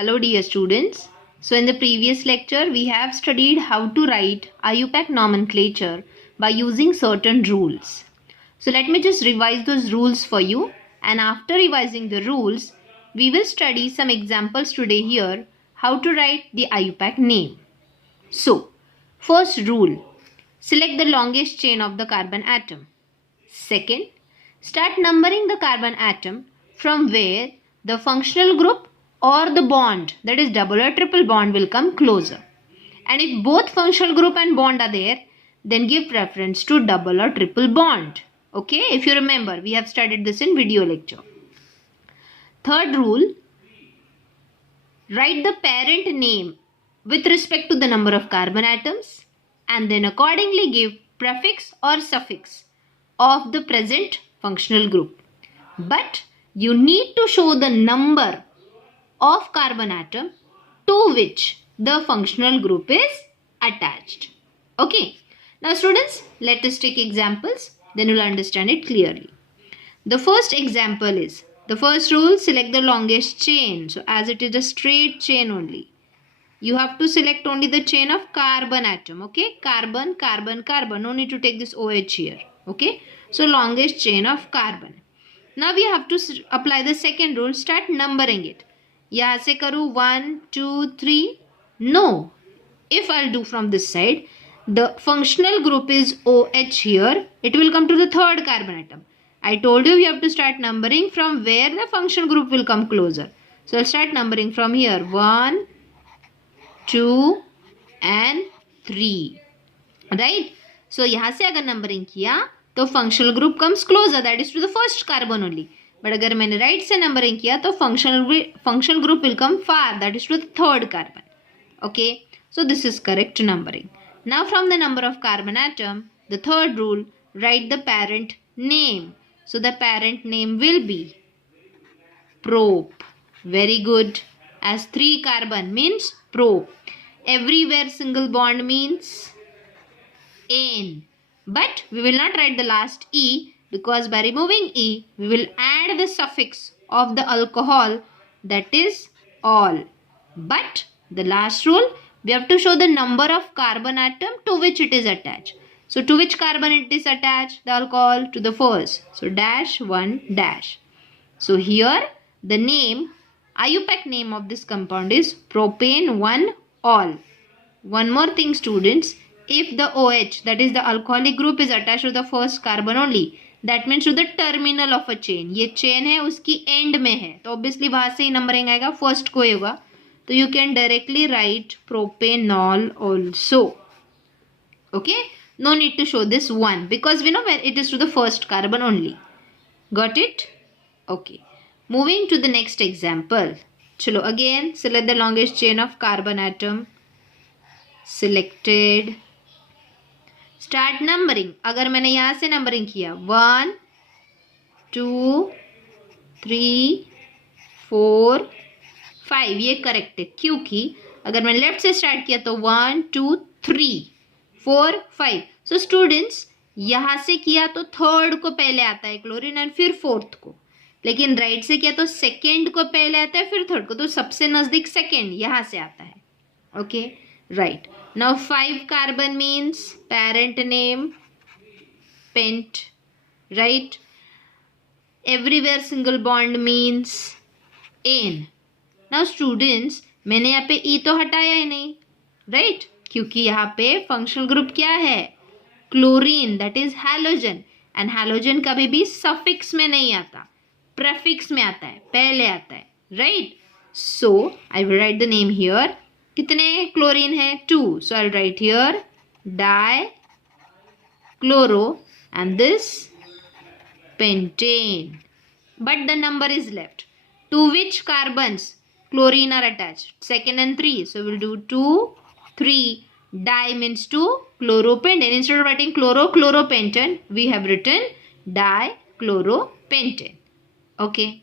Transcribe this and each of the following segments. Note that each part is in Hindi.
Hello dear students. So in the previous lecture we have studied how to write IUPAC nomenclature by using certain rules. So let me just revise those rules for you, and after revising the rules we will study some examples today here how to write the IUPAC name. So first rule, select the longest chain of the carbon atom. Second, start numbering the carbon atom from where the functional group or the bond, that is double or triple bond, will come closer. And if both functional group and bond are there, then give preference to double or triple bond. Okay, if you remember, we have studied this in video lecture. Third rule, write the parent name with respect to the number of carbon atoms and then accordingly give prefix or suffix of the present functional group. But you need to show the number of carbon atom to which the functional group is attached. Okay. Now students, let us take examples, then you will understand it clearly. The first example is, the first rule, select the longest chain. So as it is a straight chain only, you have to select only the chain of carbon atom. Okay, carbon, carbon, carbon. No need to take this OH here. Okay, so longest chain of carbon. Now we have to apply the second rule, start numbering it. यहाँ से करूँ 1, 2, 3. No. If I'll do from this side, the functional group is OH here. It will come to the third carbon atom. I told you have to start numbering from where the functional group will come closer. So I'll start numbering from here. 1, 2 and 3. Right? So यहाँ से अगर numbering किया तो functional group comes closer, that is to the first carbon only. But अगर मैंने right से numbering किया तो functional group will come far, that is to the third carbon. Okay, so this is correct numbering. Now from the number of carbon atom, the third rule, write the parent name. So the parent name will be prop. Very good. As 3 carbon means prop. Everywhere single bond means ane. But we will not write the last E, because by removing E, we will add the suffix of the alcohol, that is all. But the last rule, we have to show the number of carbon atom to which it is attached. So to which carbon it is attached? The alcohol to the first. So dash 1 dash. So here the name, IUPAC name of this compound is propane 1 all. One more thing students, if the OH, that is the alcoholic group, is attached to the first carbon only, that means to the terminal of a chain. ये chain है उसकी end में है, तो obviously वहाँ से ही numbering आएगा, first को ही होगा. तो you can directly write propanol also. Okay, no need to show this 1 because we know where it is to the first carbon only. Got it? Okay. Moving to the next example. Chalo, again select the longest chain of carbon atom. Selected. Start numbering. अगर मैंने यहाँ से numbering किया 1, 2, 3, 4, 5, ये करेक्ट है क्योंकि अगर मैं लेफ्ट से स्टार्ट किया तो 1, 2, 3, 4, 5. सो स्टूडेंट्स यहाँ से किया तो थर्ड को पहले आता है क्लोरीन एंड फिर फोर्थ को, लेकिन राइट से किया तो सेकेंड को पहले आता है फिर थर्ड को, तो सबसे नजदीक सेकेंड यहाँ से आता है. Okay, right. Now 5 carbon means parent name pent, right? Everywhere single bond means ane. Now students, मैंने यहाँ पे E तो हटाया ही नहीं, right? क्योंकि यहाँ पे functional group क्या है? Chlorine, that is halogen. And halogen कभी भी suffix में नहीं आता, prefix में आता है, पहले आता है, right? So I will write the name here. कितने क्लोरीन है? 2. So I'll write here dichloro and this pentane. But the number is left. To which carbons chlorine are attached? 2nd and 3. So we'll do 2, 3. Di means 2, chloropentane. Instead of writing chloropentane, we have written dichloropentane. Okay.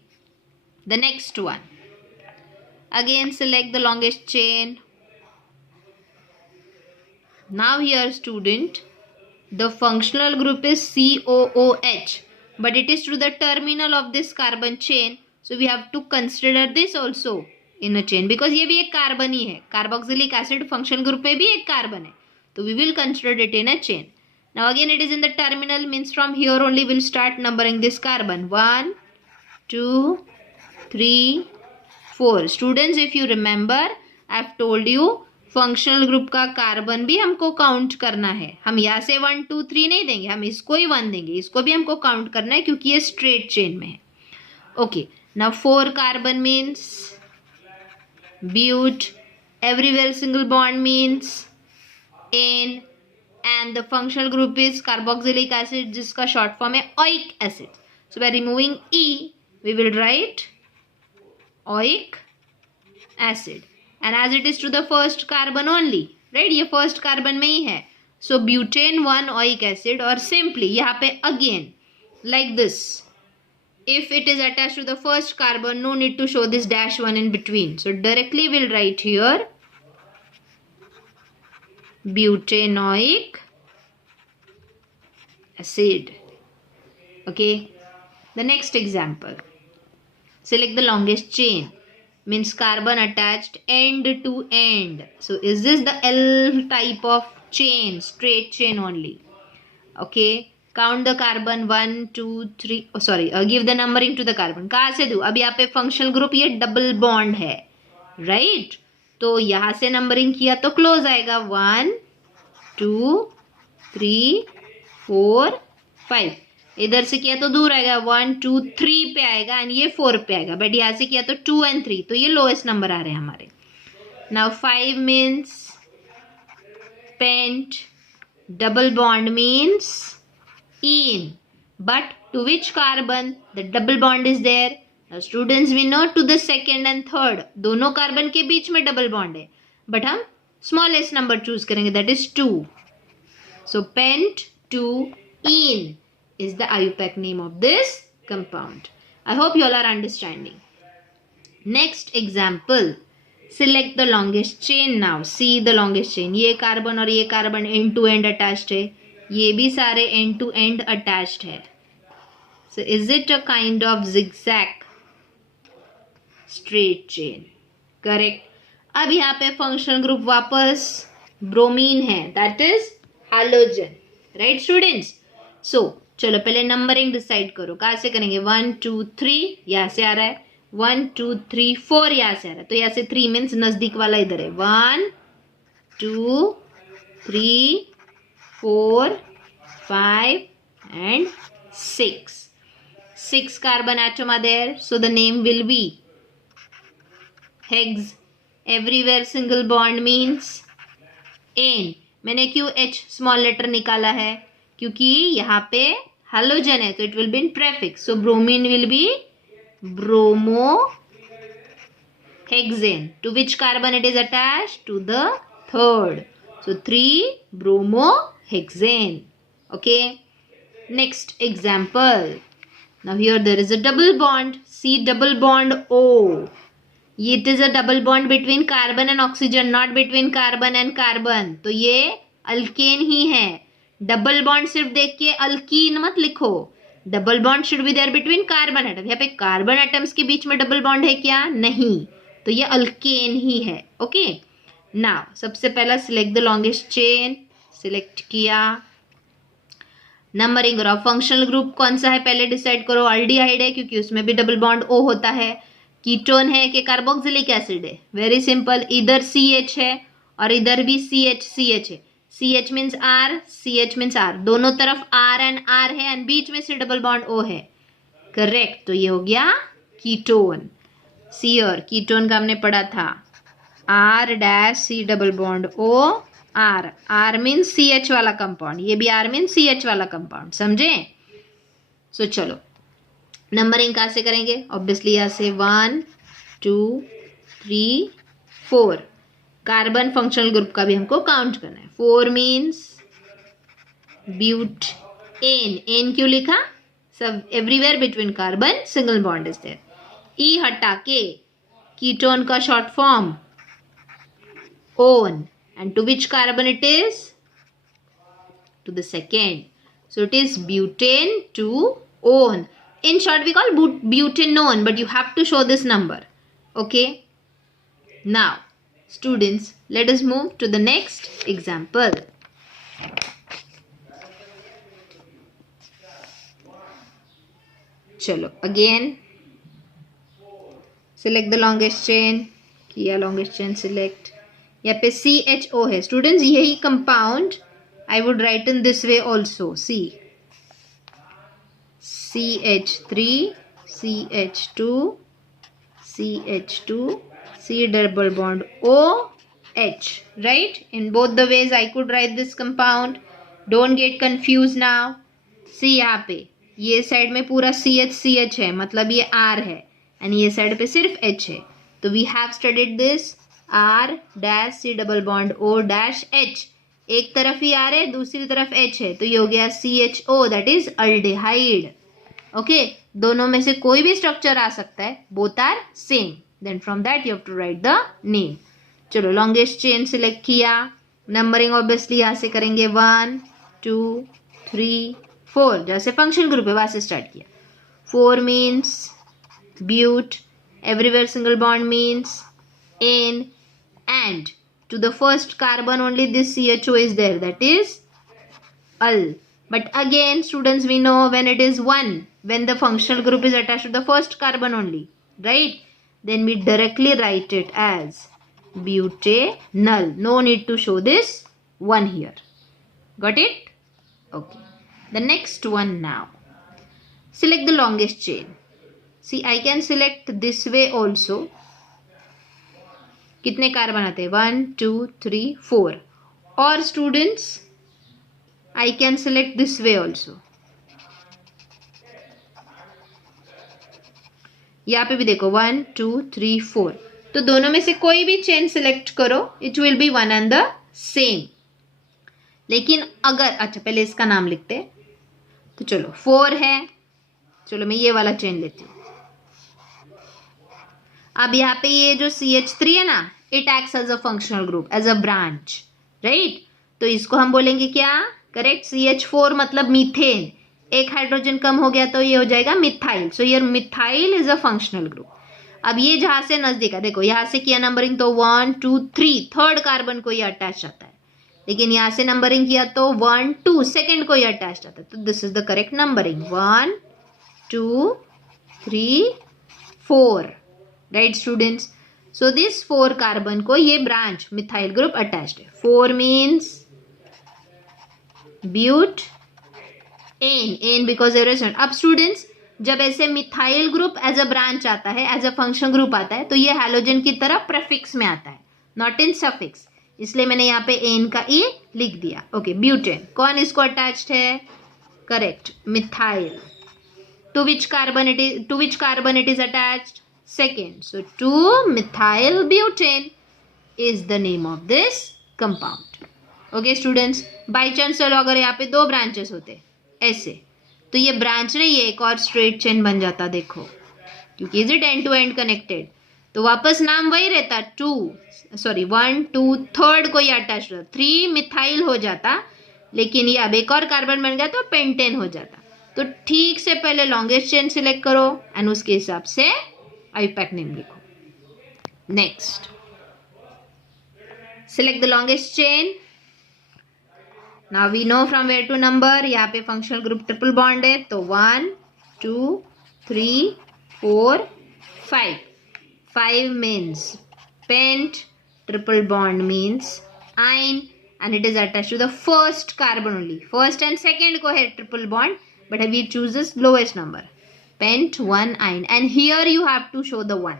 The next one. Again select the longest chain. Now here student, the functional group is COOH, but it is to the terminal of this carbon chain, so we have to consider this also. In a chain, because ये भी एक कार्बन ही है. कार्बोक्सिलिक एसिड फंक्शनल ग्रुप में भी एक कार्बन है, तो we will consider it in a chain. Now again it is in the terminal, means from here only will start numbering this carbon. 1 2 3 4. Students, if you remember, I have told you functional group का कार्बन भी हमको काउंट करना है. हम यहाँ से 1 2 3 नहीं देंगे, हम इसको ही 1 देंगे. इसको भी हमको काउंट करना है क्योंकि ये स्ट्रेट चेन में है. Okay, now 4 carbon means but. Everywhere single bond means ane, and the functional group is carboxylic acid, जिसका शॉर्ट फॉर्म है oic acid. So by removing E we will write oic acid, and as it is to the first carbon only, right, ये first carbon में ही है. so butane 1 oic acid, और simply यहाँ पे again like this, if it is attached to the first carbon, no need to show this dash one in between. so directly we'll write here butanoic acid. okay, the next example, select the longest chain, means carbon attached end to end. so is this the L type of chain, straight chain only? okay, count the carbon 1 2 3, oh sorry, give the numbering to the carbon. कहाँ से दूँ? अब यहाँ पे फंक्शनल ग्रुप ये डबल बॉन्ड है, राइट, तो यहाँ से नंबरिंग किया तो क्लोज आएगा. 1 2 3 4 5. इधर से किया तो दूर आएगा, 1 2 3 पे आएगा, एंड ये 4 पे आएगा. बट यहाँ से किया तो 2 and 3, तो ये लोएस्ट नंबर आ रहे हैं हमारे. Now 5 means pent, double bond means ene, but to which carbon the double bond is there? Now students, we know to the second and third, दोनों कार्बन के बीच में डबल बॉन्ड है, बट हम स्मॉलेस्ट नंबर चूज करेंगे, that is 2. So pent 2 ene is the IUPAC name of this compound. I hope you all are understanding. Next example, select the longest chain. now see the longest chain, ये कार्बन और ये carbon end to end attached है, ये भी सारे end to end attached है. so is it a kind of zigzag straight chain? correct. अब यहाँ पे फंक्शनल ग्रुप वापस ब्रोमीन है, that is halogen, right students? so चलो पहले नंबरिंग डिसाइड करो, कहाँ से करेंगे? 1 2 3 यहाँ से आ रहा है, 1 2 3 4 यहाँ से आ रहा है, तो यहाँ से 3 मीन्स नजदीक वाला इधर है. 1 2 3 4 5 and 6. 6 carbon atom are there, so the name will be hex. everywhere single bond means N. मैंने क्यों H स्मॉल लेटर निकाला है? क्योंकि यहाँ पे हालोजन है, तो it will be in prefix. So bromine will be bromo hexane. To which carbon it is attached? To the third. So 3 bromo hexane. Okay, next example. Now here there is a double bond. C double bond O. It is a double bond between carbon and oxygen, not between carbon and carbon. तो ये अल्केन ही है. डबल बॉन्ड सिर्फ देख के अल्कीन मत लिखो, double bond should be there between carbon atom. यहाँ पे कार्बन एटम्स के बीच में डबल बॉन्ड है क्या? नहीं, तो ये अल्केन ही है. ओके, नाउ सबसे पहला select the longest chain. Select किया, नंबरिंग करो. फंक्शनल ग्रुप कौन सा है पहले डिसाइड करो. अल्डिहाइड है क्योंकि उसमें भी डबल बॉन्ड O होता है. कीटोन है कि कार्बोक्सिलिक एसिड है? वेरी सिंपल, इधर CH है और इधर भी CH है. CH means R, CH means R, दोनों तरफ R एंड R है, एंड बीच में से डबल बॉन्ड O है. करेक्ट, तो ये हो गया कीटोन. सी और कीटोन का हमने पढ़ा था R-C double bond O R. R means CH वाला कंपाउंड, ये भी R मीन्स CH वाला कंपाउंड, समझे? सो चलो नंबरिंग कहाँ से करेंगे? ऑब्वियसली यहाँ से 1 2 3 4. कार्बन फंक्शनल ग्रुप का भी हमको काउंट करना है. 4 मीन्स ब्यूट एन. एन क्यों लिखा? सब everywhere between carbon single bond is there. E हटा के कीटोन का short form one, and to which carbon it is? To the second. So it is butane two one. In short, we call butanone, but you have to show this number. Okay. Now students, let us move to the next example. चलो again select the longest chain. किया longest chain select. यहाँ पे CHO है students, यही compound I would write in this way also. C CH3 CH2 CH2 C double bond OH, right? In both the ways I could write this compound. Don't get confused now. See यहाँ पे ये साइड में पूरा CH है, मतलब ये R है, एंड ये साइड पे सिर्फ H है. तो we have studied this R dash C double bond O dash H. एक तरफ ही R है, दूसरी तरफ H है, तो ये हो गया CHO, that is aldehyde. Okay, दोनों में से कोई भी स्ट्रक्चर आ सकता है, both are same. Then from that you have to write the name. चलो लॉन्गेस्ट चेन सिलेक्ट किया. नंबरिंग ऑब्वियसली यहाँ से करेंगे 1 2 3 4, जैसे फंक्शन ग्रुप है वहां से स्टार्ट किया. 4 means but, everywhere single bond means ane, and to the first carbon only this CHO is there, that is al. But again students, we know when it is 1, when the functional group is attached to the first carbon only, right? Then we directly write it as butanol. No need to show this 1 here. Got it? Okay. The next one now. Select the longest chain. See, I can select this way also. कितने कार्बन आते हैं? 1 2 3 4. और students I can select this way also. यहाँ पे भी देखो 1 2 3 4. तो दोनों में से कोई भी चेन सिलेक्ट करो, it will B one and the same. लेकिन अगर, अच्छा पहले इसका नाम लिखते हैं. तो चलो 4 है, चलो मैं ये वाला चेन लेती हूँ. अब यहाँ पे ये जो CH3 है ना, it acts as a functional group, as a branch, right? तो इसको हम बोलेंगे क्या? करेक्ट. CH4 मतलब मीथेन. एक हाइड्रोजन कम हो गया तो ये हो जाएगा मिथाइल. सो ये methyl is a functional group. अब ये जहां से नजदीक है, देखो यहाँ से किया नंबरिंग तो 1 2 3, थर्ड कार्बन को ये अटैच आता है. लेकिन यहाँ से नंबरिंग किया तो 1 2, सेकेंड को ये अटैच आता है. तो this is the correct numbering. 1 2 3 4, right students? So this 4 carbon को ये ब्रांच मिथाइल ग्रुप अटैच्ड है. 4 means but ane, ane because एरोसन. अब स्टूडेंट्स जब ऐसे methyl group as a branch आता है, एज अ फंक्शन ग्रुप आता है, तो ये हैलोजन की तरह प्रेफिक्स में आता है, नॉट इन सफिक्स. इसलिए मैंने यहाँ पे एन का ई लिख दिया. Okay, butane. कौन इसको अटैच्ड है? Correct, methyl. To which carbon it is attached? Second. So 2-methyl butane is the name of this compound. Okay students, by chance चलो अगर यहाँ पे 2 ब्रांचेस होते ऐसे, तो ये ब्रांच नहीं, ये एक और स्ट्रेट चेन बन जाता. देखो, क्योंकि is it end to end connected, तो वापस नाम वही रहता. 1 2, थर्ड को ये अटैच रहता, 3 मिथाइल हो जाता. लेकिन ये अब एक और कार्बन बन गया तो पेंटेन हो जाता. तो ठीक से पहले लॉन्गेस्ट चेन सिलेक्ट करो एंड उसके हिसाब से IUPAC नेम लिखो. Next, select the longest chain. Now we know from where to number. यहाँ पे functional group triple bond है, तो 1 2 3 4 5. 5 means pent, triple bond means ine, and it is attached to the first carbon only. First and second को है triple bond, but we choose this lowest number. Pent 1 ine, and here you have to show the 1,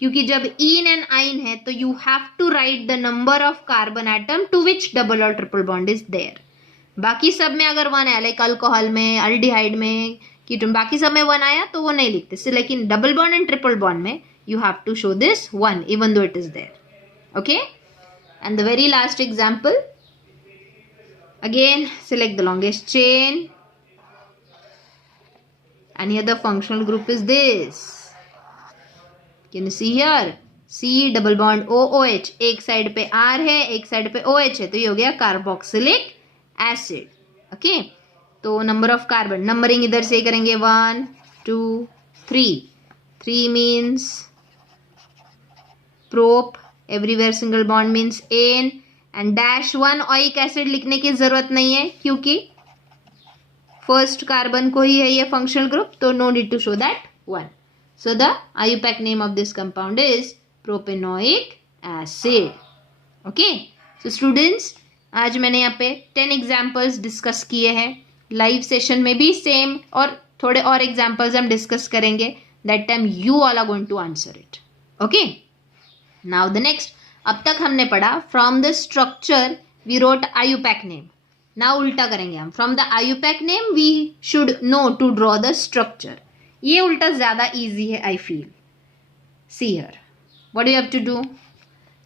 क्योंकि जब इन एंड आइन है तो you have to write the number of carbon atom to which double or triple bond is there. बाकी सब में अगर 1 है, लाइक अल्कोहल में, अल्डिहाइड में, कीटोन, बाकी सब में 1 आया तो वो नहीं लिखते. लेकिन double bond and triple bond में you have to show this 1 even though it is there. Okay, and the very last example, again select the longest chain, and here the functional group is this. Can you see here? C double bond OOH. एक साइड पे R है, एक साइड पे OH है, तो ये हो गया कार्बोक्सिलिक एसिड. ओके, तो नंबर ऑफ कार्बन, नंबरिंग इधर से करेंगे 1 2 3. 3 means prop, everywhere single bond means ane, and dash one oic acid लिखने की जरूरत नहीं है क्योंकि फर्स्ट कार्बन को ही है ये फंक्शनल ग्रुप, तो no need to show that one. So the IUPAC name of this compound is propanoic acid. Okay. So students, आज मैंने यहाँ पे 10 एग्जाम्पल्स डिस्कस किए हैं. लाइव सेशन में भी सेम और थोड़े और एग्जाम्पल्स हम डिस्कस करेंगे. That time you all are going to answer it. Okay. Now the next, अब तक हमने पढ़ा from the structure we wrote IUPAC name. Now उल्टा करेंगे हम. From the IUPAC name we should know to draw the structure. ये उल्टा ज़्यादा ईजी है I feel. See here what you have to do.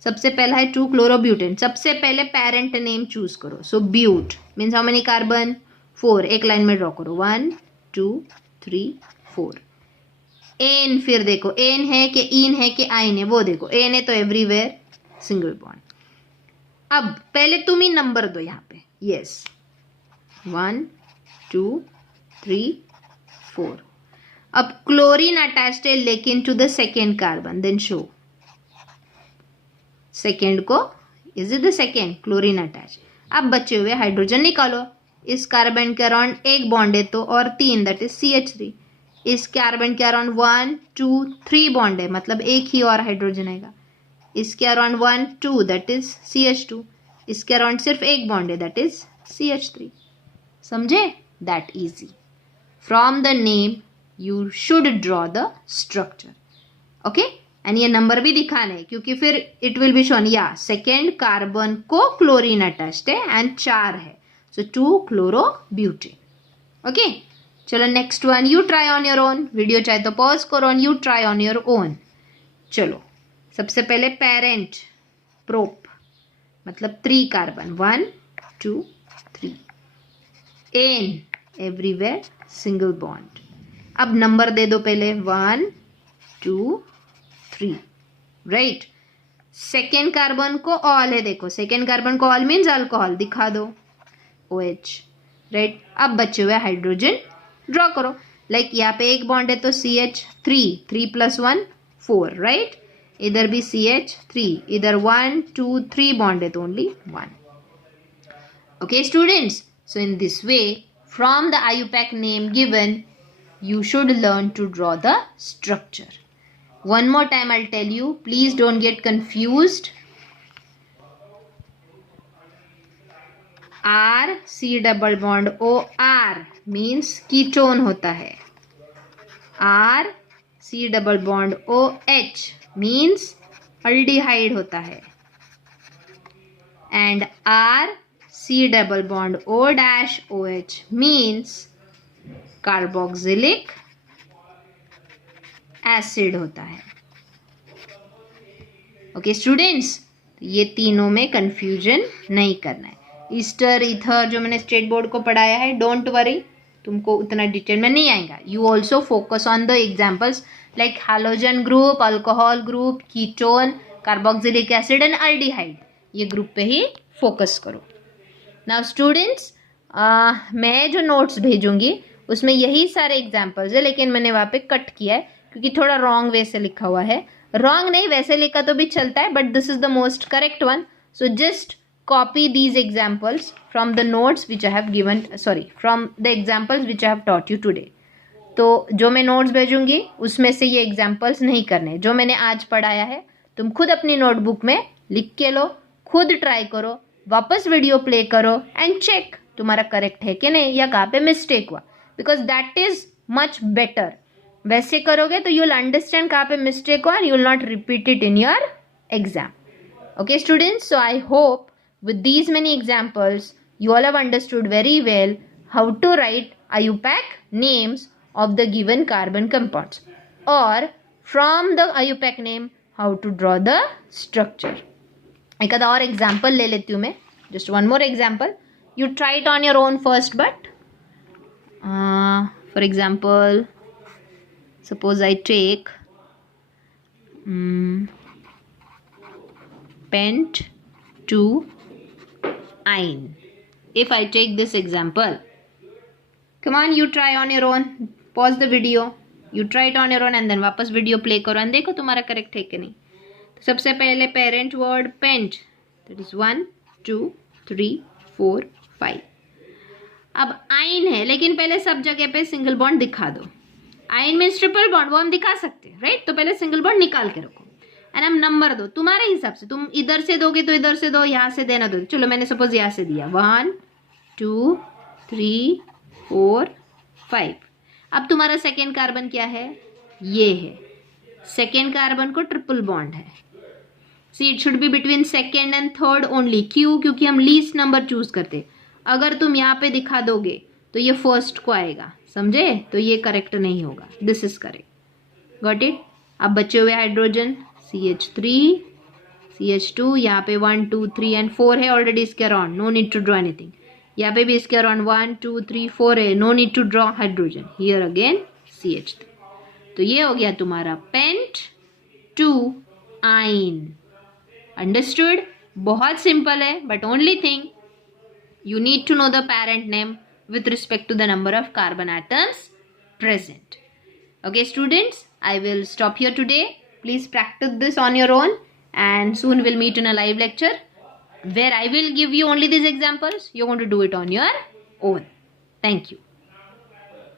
सबसे पहला है 2-क्लोरोब्यूटेन. सबसे पहले पेरेंट नेम चूज करो. So but means how many carbon, 4. एक लाइन में ड्रॉ करो. 1 2 3 4. एन, फिर देखो एन है कि इन है कि आइन है, वो देखो. एन है तो एवरीवेयर सिंगल बॉन्ड. अब पहले तुम ही नंबर दो यहाँ पे. यस, 1 2 3 4. अब क्लोरीन अटैच्ड है लेकिन to the second carbon, then show. Second को, is it the second chlorine attach. अब बचे हुए हाइड्रोजन निकालो. इस कार्बन के अराउंड एक बॉन्ड है तो, और 3, दैट इज CH3. इस कार्बन के अराउंड 1 2 3 बॉन्ड है, मतलब एक ही और हाइड्रोजन आएगा. इसके अराउंड 1 2 दैट इज CH2. इसके अराउंड सिर्फ एक बॉन्ड है, दैट इज CH3. समझे? That easy. From the name you should draw the structure. okay, and ये नंबर भी दिखाना है क्योंकि फिर it will be shown, या सेकेंड कार्बन को क्लोरीन अटैच्ड है एंड 4 है, so 2-क्लोरोब्यूटेन. ओके, चलो next one. You try on your own. Video चाहे तो पॉज करो, you try on your own. चलो सबसे पहले पेरेंट प्रोप, मतलब 3 कार्बन, 1 2 3. Ane, everywhere single bond. अब नंबर दे दो पहले, 1 2 3. राइट. सेकेंड कार्बन को ऑल है, देखो सेकेंड कार्बन को ऑल मीन्स अल्कोहल, दिखा दो OH. राइट. अब बचे हुए हाइड्रोजन ड्रॉ करो. लाइक यहाँ पे एक बॉन्ड है तो CH3, 3 + 1 4. राइट. इधर भी CH3, इधर 1 2 3 बॉन्ड है तो only 1. Okay students, so in this way from the IUPAC name given you should learn to draw the structure. One more time I'll tell you, please don't get confused. R C double bond O R means ketone होता है. R C double bond O H means aldehyde होता है. And R C double bond O dash OH means carboxylic acid होता है. ओके स्टूडेंट्स, ये तीनों में कंफ्यूजन नहीं करना है. ईस्टर ईथर जो मैंने स्टेट बोर्ड को पढ़ाया है, डोंट वरी, तुमको उतना डिटेल में नहीं आएगा. You also focus on the examples like halogen group, alcohol group, ketone, carboxylic acid and aldehyde. ये ग्रुप पे ही फोकस करो. नाउ स्टूडेंट्स, मैं जो नोट्स भेजूंगी उसमें यही सारे एग्जाम्पल्स है, लेकिन मैंने वहाँ पे कट किया है क्योंकि थोड़ा रॉन्ग वे से लिखा हुआ है. रॉन्ग नहीं, वैसे लिखा तो भी चलता है, but this is the most correct one. So just copy these examples from the notes which I have given, sorry from the examples which I have taught you today. तो जो मैं नोट्स भेजूंगी उसमें से ये एग्जाम्पल्स नहीं करने. जो मैंने आज पढ़ाया है तुम खुद अपनी नोटबुक में लिख के लो, खुद ट्राई करो, वापस वीडियो प्ले करो एंड चेक तुम्हारा करेक्ट है कि नहीं, या कहाँ पे मिस्टेक हुआ. Because that is much better. वैसे करोगे तो यू विल अंडरस्टैंड कहाँ पे मिस्टेक हुआ and you will not repeat it in your exam. Okay students, so I hope with these many examples you all have understood very well how to write IUPAC names of the given carbon compounds, or from the IUPAC name how to draw the structure. एक आधा और एग्जाम्पल ले लेती हूँ मैं. Just one more example. You try it on your own first, but for example suppose I take pent to ine. If I take this example, come on, you try on your own. Pause the video. You try it on your own and then वापस video play करो and देखो तुम्हारा correct है कि नहीं. सबसे पहले parent word pent, that is 1 2 3 4 5. अब आइन है, लेकिन पहले सब जगह पे सिंगल बॉन्ड दिखा दो. आइन मीन्स ट्रिपल बॉन्ड, वो हम दिखा सकते हैं, राइट? तो पहले सिंगल बॉन्ड निकाल के रखो एंड हम नंबर दो तुम्हारे हिसाब से. तुम इधर से दोगे तो इधर से दो, यहाँ से देना दो. चलो मैंने सपोज यहाँ से दिया 1 2 3 4 5. अब तुम्हारा सेकेंड कार्बन क्या है? ये है. सेकेंड कार्बन को ट्रिपल बॉन्ड है. See it should be between second and third only. क्यों? क्योंकि हम लीस्ट नंबर चूज करते. अगर तुम यहाँ पे दिखा दोगे तो ये फर्स्ट को आएगा, समझे? तो ये करेक्ट नहीं होगा. This is correct. Got it? अब बचे हुए हाइड्रोजन CH3 CH2, यहाँ पे 1 2 3 एंड 4 है ऑलरेडी इसके around, no need to draw anything. यहाँ पे भी इसके अराउंड 1 2 3 4 है, no need to draw hydrogen. Here again CH3. तो ये हो गया तुम्हारा पेंट टू आइन. अंडरस्टूड? बहुत सिंपल है, but only thing you need to know the parent name with respect to the number of carbon atoms present. Okay students, I will stop here today. Please practice this on your own and soon we'll meet in a live lecture where I will give you only these examples. You're going to do it on your own. Thank you.